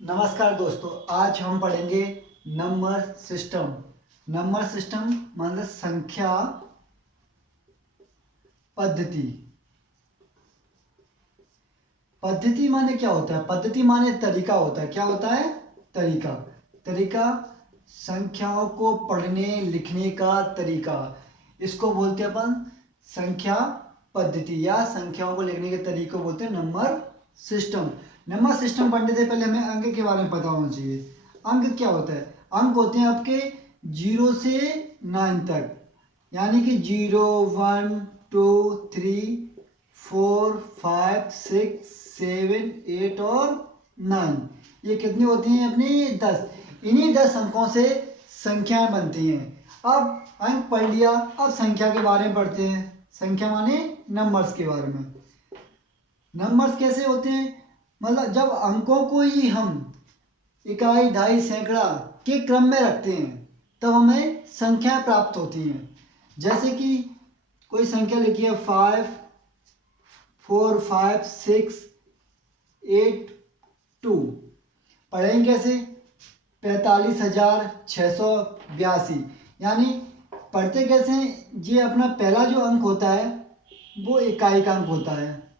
नमस्कार दोस्तों, आज हम पढ़ेंगे नंबर सिस्टम। नंबर सिस्टम मतलब संख्या पद्धति। पद्धति माने क्या होता है? पद्धति माने तरीका होता है। क्या होता है? तरीका। तरीका संख्याओं को पढ़ने लिखने का तरीका, इसको बोलते हैं अपन संख्या पद्धति या संख्याओं को लिखने के तरीके को बोलते हैं नंबर सिस्टम। नंबर सिस्टम पढ़ने से पहले हमें अंक के बारे में पता होना चाहिए। अंक क्या होता है? अंक होते हैं आपके 0 से 9 तक, यानी कि 0, 1, 2, 3, 4, 5, 6, 7, 8 और 9। ये कितनी होती हैं अपनी? 10। इन्हीं 10 अंकों से संख्याएं बनती हैं। अब अंक पढ़ लिया, अब संख्या के बारे में पढ़ते हैं। संख्या माने नंबर्स के बारे में। नंबर्स कैसे होते हैं? मतलब जब अंकों को ही हम इकाई, दहाई, सैकड़ा के क्रम में रखते हैं तब हमें संख्याएं प्राप्त होती हैं। जैसे कि कोई संख्या लिखी है 5, 4, 5, 6, 8, 2। पढ़ेंगे कैसे? 45,682। यानी पढ़ते कैसे हैं? ये अपना पहला जो अंक होता है वो इकाई का अंक होता है,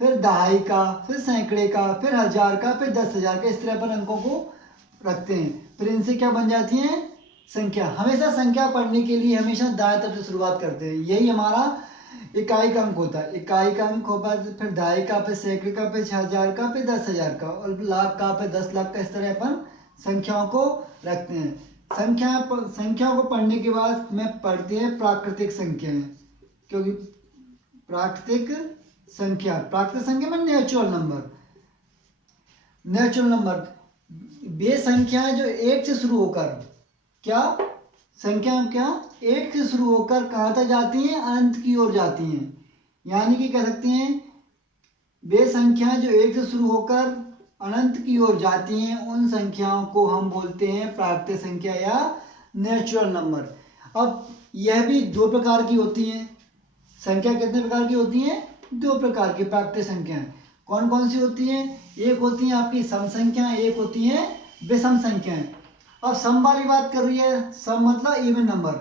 फिर दहाई का, फिर सैकड़े का, फिर हजार का, फिर 10,000 का। इस तरह पर अंकों को रखते हैं, फिर इनसे क्या बन जाती हैं? संख्या। हमेशा संख्या पढ़ने के लिए हमेशा दाएं तरफ से शुरुआत करते हैं। यही हमारा इकाई का अंक होता है। इकाई का अंक होगा, फिर दहाई का, फिर सैकड़े का, फिर 1000 का, फिर 10,000 का, और लाख का, फिर 10 लाख का। इस तरह अपन संख्याओं को रखते हैं। संख्याओं को पढ़ने के बाद हमें पढ़ते हैं प्राकृतिक संख्याएं, क्योंकि प्राकृतिक संख्या में नेचुरल नंबर। नेचुरल नंबर वे संख्याएं जो एक से शुरू होकर एक से शुरू होकर कहाँ तक जाती हैं? अनंत की ओर जाती हैं। यानी कि कह सकते हैं वे संख्याएं जो एक से शुरू होकर अनंत की ओर जाती हैं, उन संख्याओं को हम बोलते हैं प्राकृतिक संख्या या नेचुरल नंबर। अब यह भी दो प्रकार की होती हैं। संख्या कितने प्रकार की होती हैं? दो प्रकार की प्राकृतिक संख्याएं। कौन कौन सी होती हैं? एक होती हैं आपकी सम संख्याएं, एक होती हैं विषम संख्याएं। अब सम वाली बात कर रही है। सम मतलब इवन नंबर।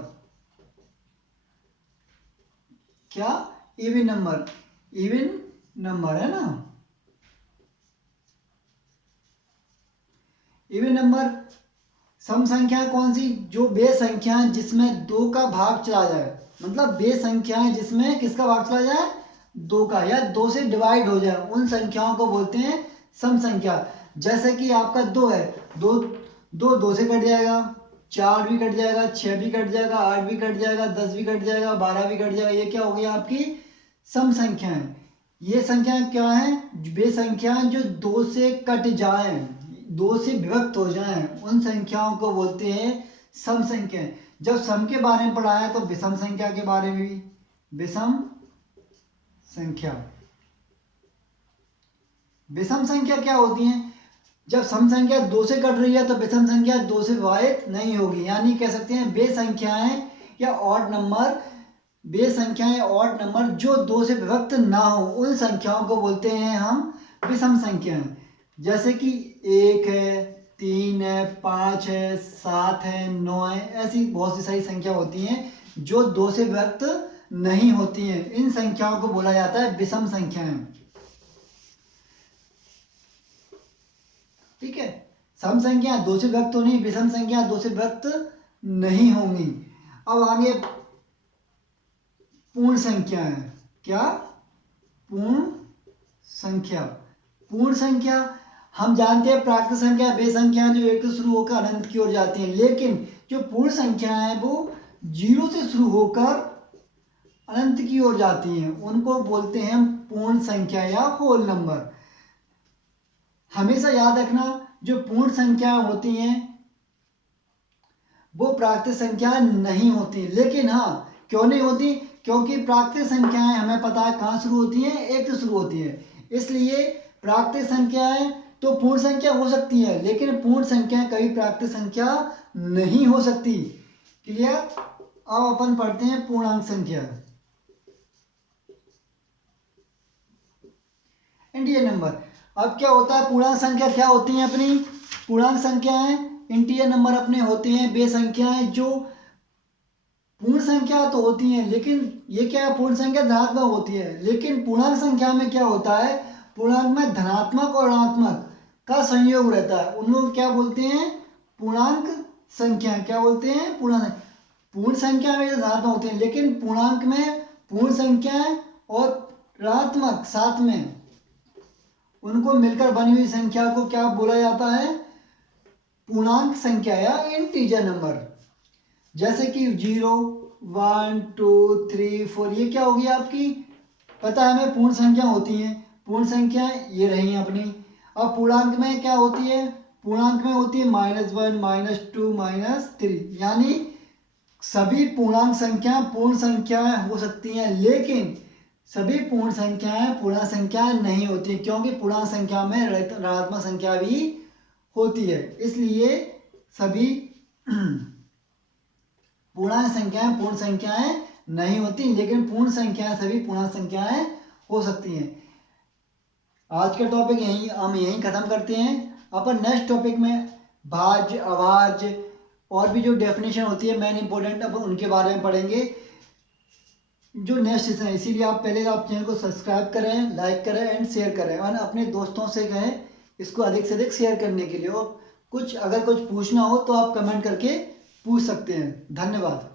क्या? Even number. इवन नंबर है ना। Even number. सम संख्या कौन सी? जो वे संख्याएं जिसमें 2 का भाग चला जाए, मतलब वे संख्याएं जिसमें किसका भाग चला जाए? 2 का, या 2 से डिवाइड हो जाए, उन संख्याओं को बोलते हैं सम संख्या। जैसे कि आपका 2 है, 2 से कट जाएगा, 4 भी कट जाएगा, 6 भी कट जाएगा, 8 भी कट जाएगा, 10 भी कट जाएगा, 12 भी कट जाएगा। ये क्या हो गया? आपकी सम संख्याएं। ये संख्याएं क्या हैं? वे संख्याएं जो 2 से कट जाएं, 2 से विभक्त हो जाएं, उन संख्याओं को बोलते हैं सम संख्याएं। जब सम के बारे में पढ़ाया तो विषम संख्या के बारे में भी। विषम संख्या। विषम संख्या क्या होती है? जब सम संख्या 2 से कट रही है तो विषम संख्या 2 से विभाजित नहीं होगी। यानी कह सकते हैं वे संख्याएं या ऑड नंबर जो 2 से विभक्त ना हो, उन संख्याओं को बोलते हैं हम विषम संख्याएं। जैसे कि 1 है, 3 है, 5 है, 7 है, 9 है। ऐसी बहुत सी सारी संख्या होती हैं जो 2 से विभक्त नहीं होती हैं। इन संख्याओं को बोला जाता है विषम संख्याएं। ठीक है। सम संख्या 2 से विभक्त होनी, विषम संख्या 2 से विभक्त नहीं होंगी। अब आगे पूर्ण संख्या है। क्या? पूर्ण संख्या। पूर्ण संख्या हम जानते हैं प्राकृतिक संख्या वे संख्या जो एक से शुरू होकर अनंत की ओर जाती हैं, लेकिन जो पूर्ण संख्या है वो 0 से शुरू होकर अनंत की ओर जाती हैं, उनको बोलते हैं हम पूर्ण संख्या या होल नंबर। हमेशा याद रखना, जो पूर्ण संख्या होती हैं वो प्राकृतिक संख्या नहीं होती। लेकिन हाँ, क्यों नहीं होती? क्योंकि प्राकृतिक संख्याएं हमें पता है कहाँ शुरू होती हैं? एक से शुरू होती है। इसलिए प्राकृतिक संख्याएं तो पूर्ण संख्या हो सकती है, लेकिन पूर्ण संख्या कभी प्राकृतिक संख्या नहीं हो सकती। क्लियर? अब अपन पढ़ते हैं पूर्णांक संख्या। Indian number. अब क्या होता है, पूर्णांक संख्या क्या होती है अपनी, पूर्णांक संख्याएं इंटीजर नंबर अपने होते हैं, वे संख्याएं जो पूर्ण संख्या तो होती हैं, लेकिन ये क्या है, पूर्ण संख्या धनात्मक होती है, लेकिन पूर्णांक संख्या में क्या होता है, पूर्णांक में धनात्मक और ऋणात्मक का संयोग रहता है, उनको क्या बोलते हैं, पूर्णांक संख्या। क्या बोलते हैं, पूर्णांक। पूर्ण संख्या में धनात्मक होते हैं, लेकिन पूर्णांक में पूर्ण संख्याएं और ऋणात्मक साथ में उनको मिलकर बनी हुई संख्या को क्या बोला जाता है, पूर्णांक संख्या या इंटीजर नंबर। जैसे कि 0, 1, 2, 3, 4 ये क्या होगी आपकी, पता है हमें पूर्ण संख्या होती हैं, पूर्ण संख्या ये रही अपनी। अब पूर्णांक में क्या होती है, पूर्णांक में होती है -1, -2, -3, यानी सभी पूर्णांक संख्या पूर्ण संख्याएं हो सकती हैं, लेकिन सभी पूर्ण संख्याएं पूर्णांक संख्याएं नहीं होती, क्योंकि पूर्णांक संख्या में ऋणात्मक संख्या भी होती है, इसलिए सभी पूर्णांक संख्याएं पूर्ण संख्याएं नहीं होती, लेकिन पूर्ण संख्याएं सभी पूर्णांक संख्याएं हो सकती हैं। आज का टॉपिक हम यहीं खत्म करते हैं। अपन नेक्स्ट टॉपिक में भाज्य, अभाज्य और भी जो डेफिनेशन होती है मेन इंपॉर्टेंट, अपन उनके बारे में पढ़ेंगे जो नेक्स्ट सेशन है। इसीलिए पहले आप चैनल को सब्सक्राइब करें, लाइक करें एंड शेयर करें, और अपने दोस्तों से कहें इसको अधिक से अधिक शेयर करने के लिए। और अगर कुछ पूछना हो तो आप कमेंट करके पूछ सकते हैं। धन्यवाद।